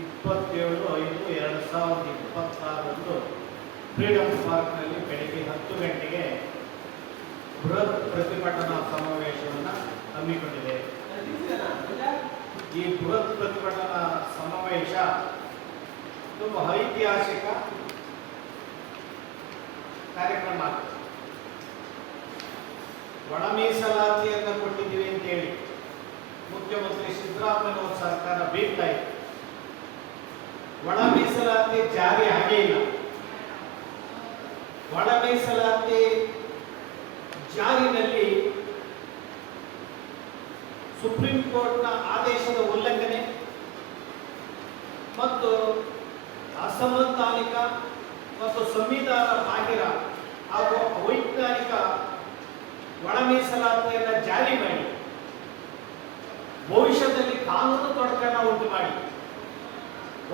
27/5/2026 freedom ಪಾರ್ಕ್ನಲ್ಲಿ ಬೆಳಗ್ಗೆ 10 ಗಂಟೆಗೆ ಬೃಹತ್ ಪ್ರತಿಭಟನಾ ಸಮಾವೇಶವನ್ನು ಹಮ್ಮಿಕೊಂಡಿದೆ. ಈ ಬೃಹತ್ ಪ್ರತಿಭಟನಾ ಸಮಾವೇಶ ತುಂಬ ಐತಿಹಾಸಿಕ ಕಾರ್ಯಕ್ರಮ. ಒಳ ಮೀಸಲಾತಿಯನ್ನು ಕೊಟ್ಟಿದ್ದೀವಿ ಅಂತೇಳಿ ಮುಖ್ಯಮಂತ್ರಿ ಸಿದ್ದರಾಮಯ್ಯ ಸರ್ಕಾರ ಬೀಗ್ತಾ ಇದೆ. ಒಳ ಮೀಸಲಾತಿ ಜಾರಿ ಆಗೇ ಇಲ್ಲ. ಒಳ ಮೀಸಲಾತಿ ಜಾರಿನಲ್ಲಿ ಸುಪ್ರೀಂ ಕೋರ್ಟ್ನ ಆದೇಶದ ಉಲ್ಲಂಘನೆ ಮತ್ತು ಅಸಂವಿಧಾನಿಕ ಮತ್ತು ಸಂವಿಧಾನ ಬಾಹಿರ ಹಾಗೂ ಅವೈಜ್ಞಾನಿಕ ಒಳ ಮೀಸಲಾತಿಯನ್ನು ಜಾರಿ ಮಾಡಿ ಭವಿಷ್ಯದಲ್ಲಿ ಕಾನೂನು ತೊಡಕನ್ನು ಉಂಟು ಮಾಡಿ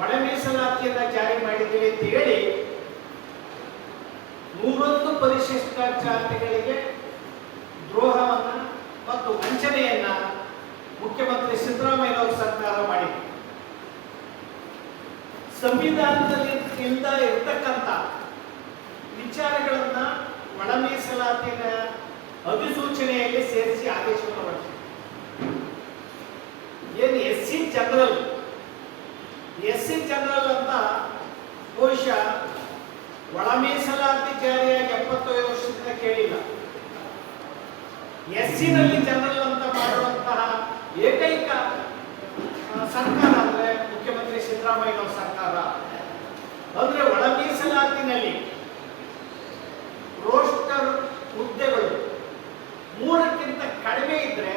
ಒಳ ಮೀಸಲಾತಿಯನ್ನು ಜಾರಿ ಮಾಡಿದ್ದೀವಿ ಅಂತ ಹೇಳಿ 101 ಪರಿಶಿಷ್ಟ ಜಾತಿಗಳಿಗೆ ದ್ರೋಹವನ್ನ ಮತ್ತು ವಂಚನೆಯನ್ನ ಮುಖ್ಯಮಂತ್ರಿ ಸಿದ್ದರಾಮಯ್ಯ ಅವರ ಸರ್ಕಾರ ಮಾಡಿದೆ. ಸಂವಿಧಾನದಲ್ಲಿ ಇರ್ತಕ್ಕಂಥ ವಿಚಾರಗಳನ್ನ ಒಳ ಮೀಸಲಾತಿನ ಅಧಿಸೂಚನೆಯಲ್ಲಿ ಸೇರಿಸಿ ಆದೇಶವನ್ನು ಹೊರಡಿಸಿದೆ. ಏನು ಎಸ್ಸಿ ಜನರಲ್ ಅಂತ ಬಹುಶಃ ಒಳ ಮೀಸಲಾತಿ ಜಾರಿಯಾಗಿ 75 ವರ್ಷದಿಂದ ಕೇಳಿಲ್ಲ. ಎಸ್ಸಿನಲ್ಲಿ ಜನರಲ್ ಅಂತ ಮಾಡುವಂತಹ ಏಕೈಕ ಸರ್ಕಾರ ಅಂದ್ರೆ ಮುಖ್ಯಮಂತ್ರಿ ಸಿದ್ದರಾಮಯ್ಯ ಅವರ ಸರ್ಕಾರ. ಅಂದ್ರೆ ಒಳ ಮೀಸಲಾತಿನಲ್ಲಿ ರೋಸ್ಟರ್ ಹುದ್ದೆಗಳು 3ಕ್ಕಿಂತ ಕಡಿಮೆ ಇದ್ರೆ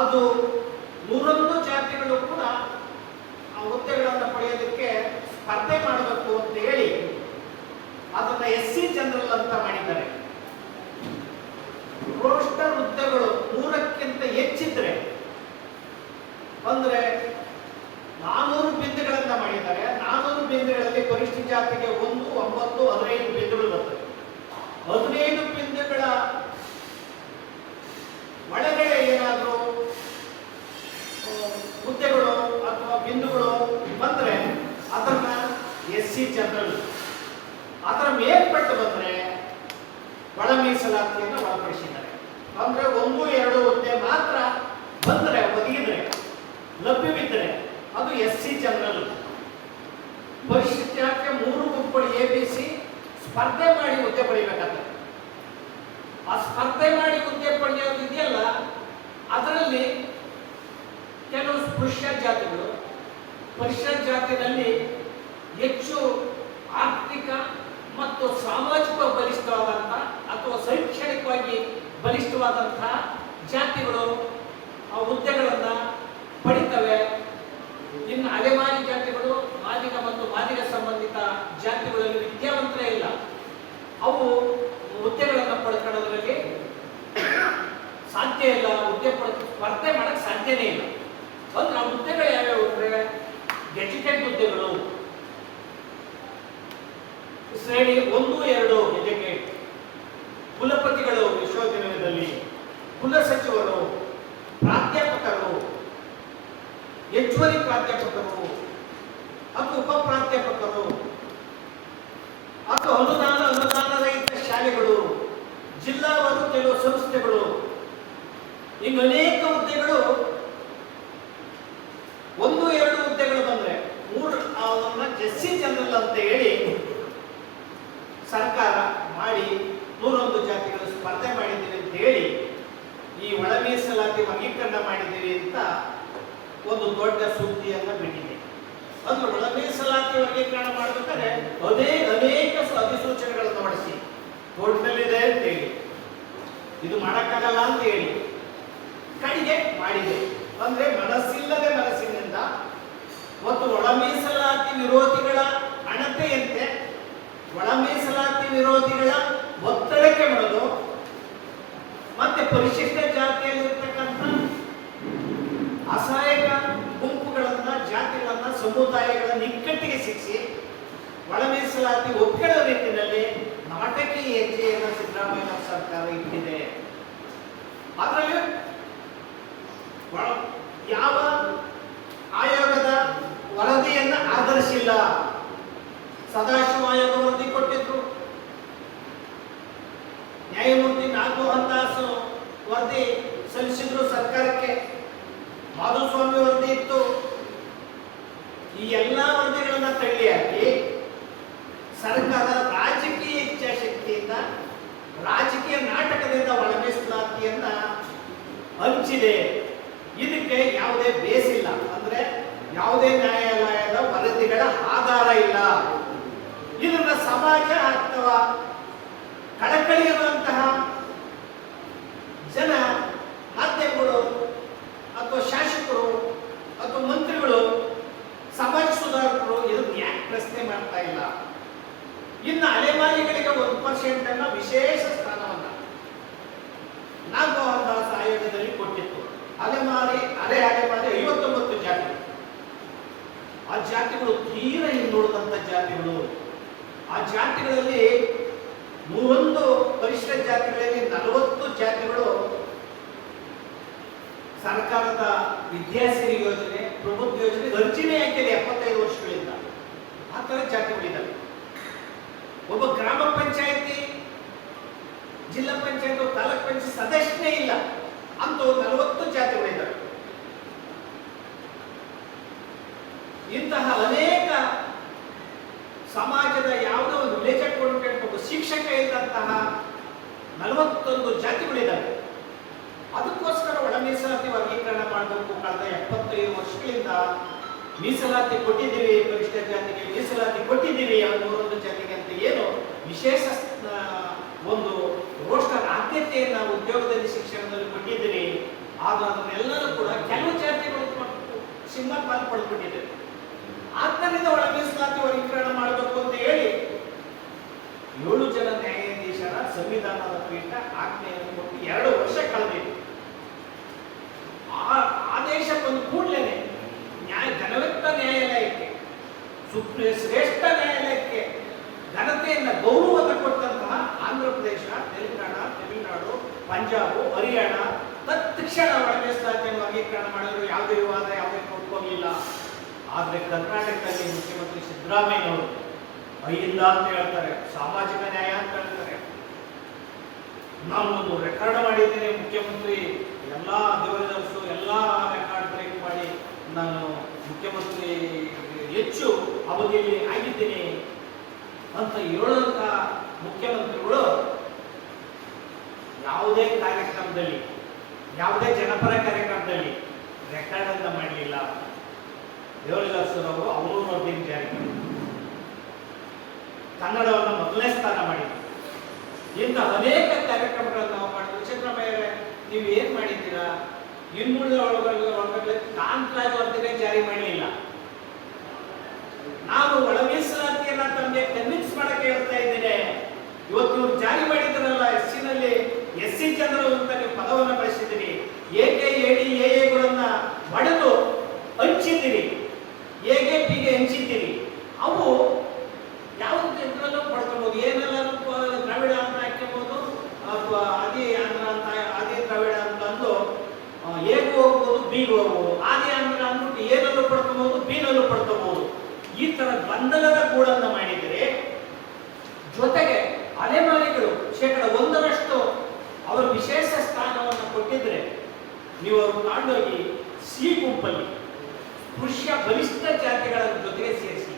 ಅದು 101 ಜಾತಿಗಳು ಕೂಡ ಆ ಹುದ್ದೆಗಳನ್ನು ಪಡೆಯೋದಕ್ಕೆ ಸ್ಪರ್ಧೆ ಮಾಡಬೇಕು ಅಂತ ಹೇಳಿ ಅದನ್ನ ಎಸ್ಸಿ ಜನರಲ್ ಅಂತ ಮಾಡಿದ್ದಾರೆ. ರೋಸ್ಟರ್ ಹುದ್ದೆಗಳು 3ಕ್ಕಿಂತ ಹೆಚ್ಚಿದ್ರೆ ಅಂದ್ರೆ 400 ಬಿಂದುಗಳನ್ನ ಮಾಡಿದ್ದಾರೆ. 400 ಬಿಂದುಗಳಲ್ಲಿ ಪರಿಶಿಷ್ಟ ಜಾತಿಗೆ 1, 9, 15 ಬಿಂದುಗಳು ಬರ್ತವೆ. 15 ಬಿಂದುಗಳ ಒಳಗಡೆ ಏನಾದರೂ ಹುದ್ದೆಗಳು ಅಥವಾ ಬಿಂದುಗಳು ಬಂದ್ರೆ ಅದನ್ನ ಎಸ್ಸಿ ಜನರಲ್, ಅದರ ಮೇಲ್ಪಟ್ಟು ಬಂದ್ರೆ ಒಳ ಮೀಸಲಾತಿಯನ್ನು ಒಳಪಡಿಸಿದ್ದಾರೆ. ಅಂದ್ರೆ 1, 2 ಹುದ್ದೆ ಮಾತ್ರ ಬಂದ್ರೆ ಒದಗಿದ್ರೆ ಲಭ್ಯವಿದ್ದರೆ ಅದು ಎಸ್ಸಿ ಜನರಲ್. ಪರಿಶಿಷ್ಟ ಜಾತಿಗೆ 3 ಗುಂಪುಗಳು ABC ಸ್ಪರ್ಧೆ ಮಾಡಿ ಹುದ್ದೆ ಪಡಿಬೇಕಾಗ್ತದೆ. ಆ ಸ್ಪರ್ಧೆ ಮಾಡಿ ಹುದ್ದೆ ಪಡೆಯೋದು ಇದೆಯಲ್ಲ, ಅದರಲ್ಲಿ ಕೆಲವು ಸ್ಪೃಶ್ಯ ಜಾತಿಗಳು ಪರಿಶಿಷ್ಟ ಜಾತಿನಲ್ಲಿ ಹೆಚ್ಚು ಆರ್ಥಿಕ ಮತ್ತು ಸಾಮಾಜಿಕ ಬಲಿಷ್ಠವಾದಂತಹ ಅಥವಾ ಶೈಕ್ಷಣಿಕವಾಗಿ ಬಲಿಷ್ಠವಾದಂತಹ ಜಾತಿಗಳು ಆ ಹುದ್ದೆಗಳನ್ನ ಪಡಿತವೆ. ಇನ್ನು ಅಲೆಮಾರಿ ಜಾತಿಗಳು, ಮಾದಿಗ ಮತ್ತು ಮಾದಿಗ ಸಂಬಂಧಿತ ಜಾತಿಗಳಲ್ಲಿ ವಿದ್ಯಾವಂತರೇ ಇಲ್ಲ, ಅವು ಹುದ್ದೆಗಳನ್ನು ಪಡ್ಕೊಳ್ಳೋದ್ರಲ್ಲಿ ಸಾಧ್ಯ ಇಲ್ಲ. ಹುದ್ದೆ ಸ್ಪರ್ಧೆ ಮಾಡಕ್ ಸಾಧ್ಯನೇ ಇಲ್ಲ. ಅಂದ್ರೆ ಆ ಹುದ್ದೆಗಳು ಯಾವ್ಯಾವ ಅಂದ್ರೆ ಗೆಜೆಟೆಡ್ ಹುದ್ದೆಗಳು, ಶ್ರೇಣಿ 1, 2 ಗೆಜೆಟೆಡ್, ಕುಲಪತಿಗಳು ವಿಶ್ವವಿದ್ಯಾಲಯದಲ್ಲಿ, ಕುಲಸಚಿವರು, ಪ್ರಾಧ್ಯಾಪಕರು, ಹೆಚ್ಚುವರಿ ಪ್ರಾಧ್ಯಾಪಕರು ಮತ್ತು ಉಪ ಪ್ರಾಧ್ಯಾಪಕರು ಮತ್ತು ಅನುದಾನರಹಿತ ಶಾಲೆಗಳು, ಜಿಲ್ಲಾವಾರು ಕೆಲವು ಸಂಸ್ಥೆಗಳು, ಹಿಂಗ ಅನೇಕ ಹುದ್ದೆಗಳು 1, 2 ಹುದ್ದೆಗಳು ಬಂದ್ರೆ 3 ಅವನ್ನ ಎಸ್ಸಿ ಜನರಲ್ ಅಂತ ಹೇಳಿ ಸರ್ಕಾರ ಮಾಡಿ 101 ಜಾತಿಗಳು ಸ್ಪರ್ಧೆ ಮಾಡಿದ್ದೀವಿ ಅಂತ ಹೇಳಿ ಈ ಒಳ ಮೀಸಲಾತಿ ವರ್ಗೀಕರಣ ಮಾಡಿದ್ದೀವಿ ಅಂತ ಒಂದು ದೊಡ್ಡ ಸುದ್ದಿಯನ್ನ ಬಿಟ್ಟಿದೆ. ಅಂದ್ರೆ ಒಳ ಮೀಸಲಾತಿ ವರ್ಗೀಕರಣ ಮಾಡಬೇಕಾದ್ರೆ ಅನೇಕ ಅಧಿಸೂಚನೆಗಳನ್ನು ಹೊರಡಿಸಿ ಕೋರ್ಟ್ನಲ್ಲಿದೆ ಅಂತ ಹೇಳಿ ಇದು ಮಾಡಕ್ಕಾಗಲ್ಲ ಅಂತ ಹೇಳಿ ಕಡೆಗೆ ಮಾಡಿದೆ. ಅಂದ್ರೆ ಮನಸ್ಸಿನಿಂದ ಮತ್ತು ಒಳ ಮೀಸಲಾತಿ ವಿರೋಧಿಗಳ ಅಣತೆಯಂತೆ ಒಳ ಮೀಸಲಾತಿ ವಿರೋಧಿಗಳ ಒತ್ತಡಕ್ಕೆ ಮಾಡೋದು ಮತ್ತೆ ಪರಿಶಿಷ್ಟ ಜಾತಿಯಲ್ಲಿರ್ತಕ್ಕಂಥ ಅಸಹಾಯಕ ಗುಂಪುಗಳನ್ನ, ಜಾತಿಗಳನ್ನ, ಸಮುದಾಯಗಳನ್ನ ಇಕ್ಕಟ್ಟಿಗೆ ಸಿಕ್ಕಿಸಿ ಒಳ ಮೀಸಲಾತಿ ಒಕ್ಕಡ ರೀತಿಯಲ್ಲಿ ನಾಟಕೀಯ ಹೆಜ್ಜೆಯನ್ನು ಸಿದ್ದರಾಮಯ್ಯ ಸರ್ಕಾರ ಇಟ್ಟಿದೆ. ಅದರಲ್ಲಿ ಯಾವ ಆಯೋಗದ ಸದಾಶಿವ ಆಯೋಗ ವರದಿ ಕೊಟ್ಟಿದ್ರು. ನ್ಯಾಯಮೂರ್ತಿ ನಾಗಮೋಹನ್ ದಾಸ್ ವರದಿ ಸಲ್ಲಿಸಿದ್ರು ಸರ್ಕಾರಕ್ಕೆ. ಮಾಧುಸ್ವಾಮಿ ವರದಿ ಇತ್ತು. ಈ ಎಲ್ಲಾ ವರದಿಗಳನ್ನ ತಳ್ಳಿಯಾಗಿ ಸರ್ಕಾರ ರಾಜಕೀಯ ಇಚ್ಛಾಶಕ್ತಿಯಿಂದ, ರಾಜಕೀಯ ನಾಟಕದಿಂದ ಒಳ ಮೀಸಲಾತಿಯನ್ನ ಹಂಚಿದೆ. ಇದಕ್ಕೆ ಯಾವುದೇ ಬೇಸ್ ಇಲ್ಲ, ಅಂದ್ರೆ ಯಾವುದೇ ನ್ಯಾಯಾಲಯದ ವರದಿಗಳ ಆಧಾರ ಇಲ್ಲ. ಇದನ್ನ ಸಮಾಜ ಅಥವಾ ಕಳಕಳಿಯಿರುವಂತಹ ಜನ, ಮಾಧ್ಯಮಗಳು ಅಥವಾ ಶಾಸಕರು ಅಥವಾ ಮಂತ್ರಿಗಳು, ಸಮಾಜ ಸುಧಾರಕರು ಇದನ್ನು ಯಾಕೆ ಪ್ರಶ್ನೆ ಮಾಡ್ತಾ ಇಲ್ಲ? ಇನ್ನು ಅಲೆಮಾರಿಗಳಿಗೆ 1% ಅನ್ನ ವಿಶೇಷ ಸ್ಥಾನವನ್ನ ನಾಗಮೋಹನ್ ದಾಸ್ ಆಯೋಗದಲ್ಲಿ ಕೊಟ್ಟಿತ್ತು. ಅಲೆಮಾರಿ 59 ಜಾತಿಗಳು. ಆ ಜಾತಿಗಳು ತೀರ ಹಿಂದುಳಿದಂತ ಜಾತಿಗಳು. ಆ ಜಾತಿಗಳಲ್ಲಿ 101 ಪರಿಶಿಷ್ಟ ಜಾತಿಗಳಲ್ಲಿ 40 ಜಾತಿಗಳು ಸರ್ಕಾರದ ವಿದ್ಯಾಸಿರಿ ಯೋಜನೆ, ಪ್ರಬುದ್ಧ ಯೋಜನೆ ಅರ್ಜಿನೇ ಹಾಕಿದೆ 75 ವರ್ಷಗಳಿಂದ. ಆ ತರ ಜಾತಿಗಳಿದ್ದಾವೆ. ಒಬ್ಬ ಗ್ರಾಮ ಪಂಚಾಯತಿ, ಜಿಲ್ಲಾ ಪಂಚಾಯತ್, ತಾಲೂಕ್ ಪಂಚಾಯತ್ ಸದಸ್ಯನೇ ಇಲ್ಲ ಅಂತ 40 ಜಾತಿಗಳಿದ್ದಾವೆ. ಇಂತಹ ಅನೇಕ ಸಮಾಜದ ಯಾವುದೋ ಒಂದು ವಿಲೇಜ್ ಅಕೌಂಟೆಂಟ್, ಒಬ್ಬ ಶಿಕ್ಷಕ ಇದ್ದಂತಹ 41 ಜಾತಿಗಳಿದ್ದಾವೆ. ಅದಕ್ಕೋಸ್ಕರ ಒಳ ಮೀಸಲಾತಿ ವರ್ಗೀಕರಣ ಮಾಡಬೇಕು. ಕಳೆದ 75 ವರ್ಷಗಳಿಂದ ಮೀಸಲಾತಿ ಕೊಟ್ಟಿದ್ದೀವಿ, ಪರಿಶಿಷ್ಟ ಜಾತಿಗೆ ಮೀಸಲಾತಿ ಕೊಟ್ಟಿದ್ದೀವಿ, 101 ಜಾತಿಗೆ ಅಂತ ಏನು ವಿಶೇಷ ಒಂದು ರೋಸ್ಟರ್ ಆದ್ಯತೆಯನ್ನ ಉದ್ಯೋಗದಲ್ಲಿ, ಶಿಕ್ಷಣದಲ್ಲಿ ಕೊಟ್ಟಿದ್ದೀವಿ. ಆಗ ಅದನ್ನೆಲ್ಲರೂ ಕೂಡ ಕೆಲವು ಜಾತಿಗಳು ಸಿಂಹಪಾಲು ಪಡೆದುಬಿಟ್ಟಿದ್ದಾರೆ. ಆದ್ದರಿಂದ ಒಳ ಮೀಸಲಾತಿ ವರ್ಗೀಕರಣ ಮಾಡಬೇಕು ಅಂತ ಹೇಳಿ 7 ಜನ ನ್ಯಾಯಾಧೀಶರ ಸಂವಿಧಾನದ ಪೀಠ ಆಜ್ಞೆಯನ್ನು ಕೊಟ್ಟು 2 ವರ್ಷ ಕಳೆದಿದೆ. ಆದೇಶ ಬಂದ ಕೂಡಲೇ ಘನವೆತ್ತ ನ್ಯಾಯಾಲಯಕ್ಕೆ, ಶ್ರೇಷ್ಠ ನ್ಯಾಯಾಲಯಕ್ಕೆ ಘನತೆಯನ್ನ, ಗೌರವವನ್ನು ಕೊಟ್ಟಂತಹ ಆಂಧ್ರ ಪ್ರದೇಶ, ತೆಲಂಗಾಣ, ತಮಿಳುನಾಡು, ಪಂಜಾಬ್, ಹರಿಯಾಣ ತತ್ಕ್ಷಣ ಒಳ ಮೀಸಲಾತಿಯನ್ನು ವರ್ಗೀಕರಣ ಮಾಡಿದ್ರು. ಯಾವುದೇ ವಿವಾದ, ಯಾವುದೇ ಹೋಗಲಿಲ್ಲ. ಆದ್ರೆ ಕರ್ನಾಟಕದಲ್ಲಿ ಮುಖ್ಯಮಂತ್ರಿ ಸಿದ್ದರಾಮಯ್ಯನವರು ಇಲ್ಲ ಅಂತ ಹೇಳ್ತಾರೆ, ಸಾಮಾಜಿಕ ನ್ಯಾಯ ಅಂತ ಹೇಳ್ತಾರೆ. ನಾನು ರೆಕಾರ್ಡ್ ಮಾಡಿದ್ದೇನೆ, ಮುಖ್ಯಮಂತ್ರಿ ಎಲ್ಲ ದಿವಸ ಎಲ್ಲ ರೆಕಾರ್ಡ್ ಬ್ರೇಕ್ ಮಾಡಿ ನಾನು ಮುಖ್ಯಮಂತ್ರಿ ಹೆಚ್ಚು ಅವಧಿಯಲ್ಲಿ ಆಗಿದ್ದೀನಿ ಅಂತ ಹೇಳುವಂತ ಮುಖ್ಯಮಂತ್ರಿಗಳು ಯಾವುದೇ ಕಾರ್ಯಕ್ರಮದಲ್ಲಿ, ಯಾವುದೇ ಜನಪರ ಕಾರ್ಯಕ್ರಮದಲ್ಲಿ ರೆಕಾರ್ಡ್ ಅಂತ ಮಾಡಲಿಲ್ಲ. ದೇವರಾಜರವರು ಅವರು ವರದಿಯನ್ನು ಜಾರಿ ಮಾಡಿದರು. ಕನ್ನಡವನ್ನು ಮೊದಲನೇ ಸ್ಥಾನ ಮಾಡಿದ್ರು. ಇಂಥ ಅನೇಕ ಕಾರ್ಯಕ್ರಮಗಳನ್ನು ನಾವು ಮಾಡಿದ್ವಿ. ಸಿದ್ದರಾಮಯ್ಯ ನೀವು ಏನ್ ಮಾಡಿದ್ದೀರಾ? ಇನ್ನುಳಿದ ಒಳಗಡೆ ಕಾಂತರಾಜ್ ವರದಿನೇ ಜಾರಿ ಮಾಡಲಿಲ್ಲ. ನಾವು ಒಳ ಮೀಸಲಾತಿಯನ್ನ ತಮಗೆ ಕನ್ವಿನ್ಸ್ ಮಾಡಕ್ಕೆ ಹೇಳ್ತಾ ಇದ್ದೇನೆ. ಇವತ್ತು ನೀವು ಜಾರಿ ಮಾಡಿದ್ರಲ್ಲ, SC-ನಲ್ಲಿ SC ಜನರು ಅಂತ ನೀವು ಪದವನ್ನು ಬಳಸಿದ್ದೀರಿ. AD, AA ಹೊಡೆದು ಹಂಚಿದ್ದೀರಿ, AGPಗೆ ಹಂಚಿದ್ದೀರಿ. ಅವು ಯಾವುದಕ್ಕೆ ಇದ್ರಲ್ಲೂ ಪಡ್ಕೊಬಹುದು. ಏನೆಲ್ಲ ದ್ರಾವಿಡ ಅಂತ ಹಾಕ್ಯಬಹುದು, ಅಥವಾ ಆದಿ ಆಂಧ್ರ ಅಂತ, ಆದಿ ದ್ರಾವಿಡ ಅಂತ ಅಂದು ಎಗೂ ಹೋಗ್ಬೋದು, ಬಿಗೂ ಹೋಗ್ಬೋದು. ಆದಿ ಆಂಧ್ರ ಅಂದ್ಬಿಟ್ಟು ಏನಲ್ಲೂ ಪಡ್ಕೋಬಹುದು, ಬಿನಲ್ಲೂ ಪಡ್ಕೋಬಹುದು. ಈ ತರ ಗೊಂದಲದ ಗೂಡನ್ನು ಮಾಡಿದರೆ, ಜೊತೆಗೆ ಅಲೆಮಾರಿಗಳು 1% ಅವರು ವಿಶೇಷ ಸ್ಥಾನವನ್ನು ಕೊಟ್ಟಿದ್ರೆ, ನೀವು ಅವರು ತಗೊಂಡೋಗಿ ಸಿ ಗುಂಪಲ್ಲಿ ಸ್ಪೃಶ್ಯ ಬಲಿಷ್ಠ ಜಾತಿಗಳ ಜೊತೆಗೆ ಸೇರಿಸಿ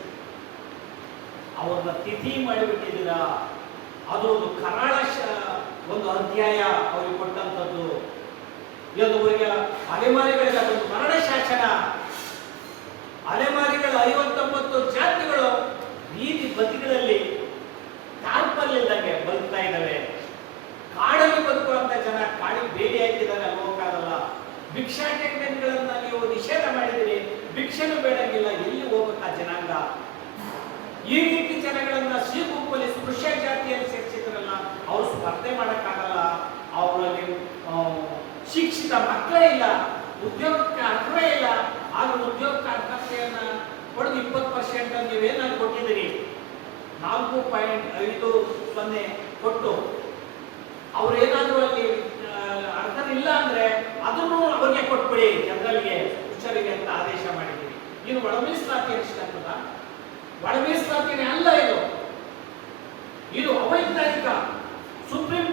ಅವ್ರನ್ನ ತಿಥಿ ಮಾಡಿಬಿಟ್ಟಿದ್ದೀರಾ. ಅದು ಒಂದು ಕರಾಳ ಒಂದು ಅಧ್ಯಾಯ ಅವರಿಗೆ ಕೊಟ್ಟಂಥದ್ದು. ಇವತ್ತುವರೆಗೆ ಅಲೆಮಾರಿಗಳಿಗೆ ಅದೊಂದು ಮರಣ ಶಾಸನ. ಅಲೆಮಾರಿಗಳ 59 ಜಾತಿಗಳು ಬೀದಿ ಬದಿಗಳಲ್ಲಿ ತಾರ್ಪಲ್ಲಿದ್ದಂಗೆ ಬದುಕ್ತಾ ಇದ್ದಾವೆ. ಕಾಡಲ್ಲಿ ಬದುಕುವಂತ ಜನ ಕಾಡಿಗೆ ಬೇಲಿ ಹಾಕಿದ್ದಾರೆ, ಅಲ್ಲಿ ಹೋಗಕ್ಕಾಗಲ್ಲ. ಭಿಕ್ಷಾಟನೆಗಳನ್ನ ನೀವು ನಿಷೇಧ ಮಾಡಿದಿರಿ, ಭಿಕ್ಷೆನೂ ಬೇಡಂಗಿಲ್ಲ, ಎಲ್ಲಿ ಹೋಗ್ಬೇಕಾ ಜನಾಂಗ? ಈ ರೀತಿ ಜನಗಳನ್ನ ಸಿ ಗುಂಪಲ್ಲಿ ಸ್ಪೃಶ್ಯ ಜಾತಿಯಲ್ಲಿ ಸೇರಿಸಿದ್ರಲ್ಲ, ಅವ್ರು ಸ್ಪರ್ಧೆ ಮಾಡಕ್ಕಾಗಲ್ಲ. ಅವರಲ್ಲಿ ಶಿಕ್ಷಿತ ಮಕ್ಕಳೇ ಇಲ್ಲ, ಉದ್ಯೋಗಕ್ಕೆ ಅರ್ಹವೇ ಇಲ್ಲ. ಆದ್ರೂ ಉದ್ಯೋಗಕ್ಕೆ ಅರ್ಹತೆಯನ್ನ ಪಡೆದು 20% ನೀವೇನಾದ್ರು ಕೊಟ್ಟಿದ್ದೀರಿ, 4.50 ಕೊಟ್ಟು ಅವ್ರೇನಾದ್ರೂ ಅಲ್ಲಿ ಅರ್ಹರಿಲ್ಲ ಅಂದ್ರೆ ಅದನ್ನು ಅವ್ರಿಗೆ ಕೊಟ್ಬಿಡಿ, ಜನರಲ್ಗೆ, ಹುಷಾರಿಗೆ ಅಂತ ಆದೇಶ ಮಾಡಿದ್ದೀರಿ. ಇನ್ನು ಒಳ ಮೀಸಲಾತಿ ಅನಿಸ್ತಾಗ್ತದ? ಒಳ ಮೀಸಲಾತಿನೇ ಅಲ್ಲ ಇದು. ಅವೈಜ್ಞಾನಿಕ ಸುಪ್ರೀಂ